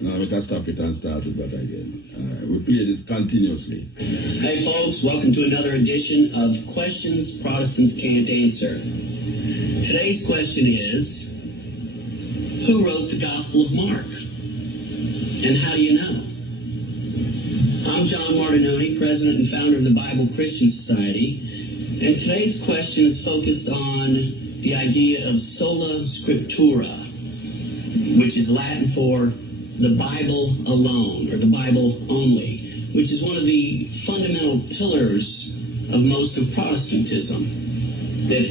Now we can stop it and start with that again. We play this continuously. Hey folks, welcome to another edition of Questions Protestants Can't Answer. Today's question is, who wrote the Gospel of Mark? And how do you know? I'm John Martinoni, president and founder of the Bible Christian Society, and today's question is focused on the idea of sola scriptura, which is Latin for the Bible alone, or the Bible only, which is one of the fundamental pillars of most of Protestantism, that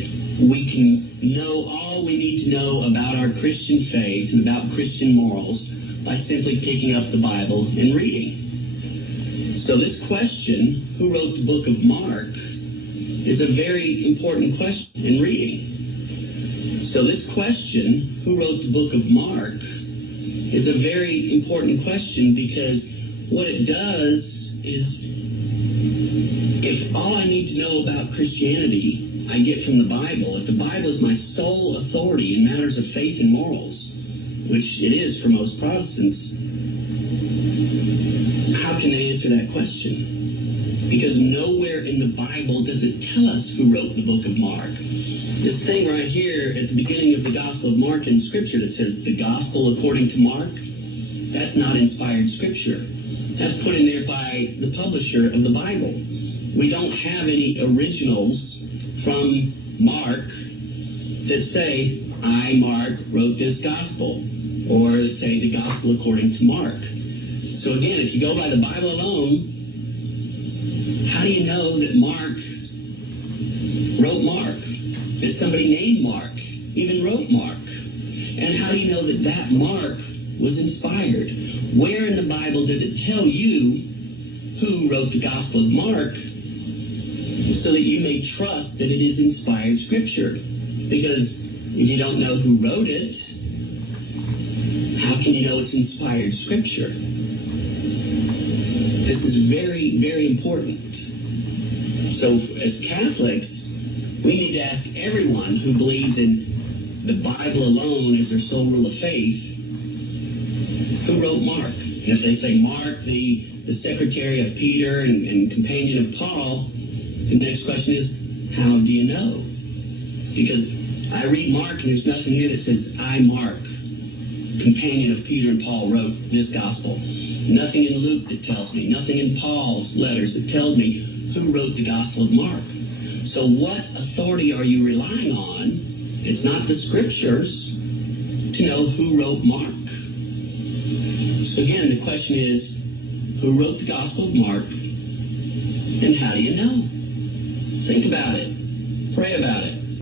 we can know all we need to know about our Christian faith and about Christian morals by simply picking up the Bible and reading. So this question, who wrote the book of Mark, is a very important question in reading. So this question, who wrote the book of Mark, is a very important question because what it does is, if all I need to know about Christianity I get from the Bible, if the Bible is my sole authority in matters of faith and morals, which it is for most Protestants, how can they answer that question? Because nowhere in the Bible does it tell us who wrote the book of Mark. This thing right here at the beginning of the Gospel of Mark in Scripture that says the Gospel according to Mark, that's not inspired Scripture. That's put in there by the publisher of the Bible. We don't have any originals from Mark that say, I, Mark, wrote this Gospel, or that say the Gospel according to Mark. So again, if you go by the Bible alone, how do you know that Mark wrote Mark? That somebody named Mark even wrote Mark? And how do you know that that Mark was inspired? Where in the Bible does it tell you who wrote the Gospel of Mark so that you may trust that it is inspired Scripture? Because if you don't know who wrote it, how can you know it's inspired Scripture? This is very, very important. So as Catholics, we need to ask everyone who believes in the Bible alone as their sole rule of faith, who wrote Mark? And if they say Mark, the secretary of Peter and companion of Paul, the next question is, how do you know? Because I read Mark and there's nothing here that says, I, Mark, companion of Peter and Paul, wrote this gospel. Nothing in Luke that tells me, nothing in Paul's letters that tells me who wrote the Gospel of Mark. So what authority are you relying on? It's not the Scriptures to know who wrote Mark. So again, the question is, who wrote the Gospel of Mark, and how do you know? Think about it. Pray about it.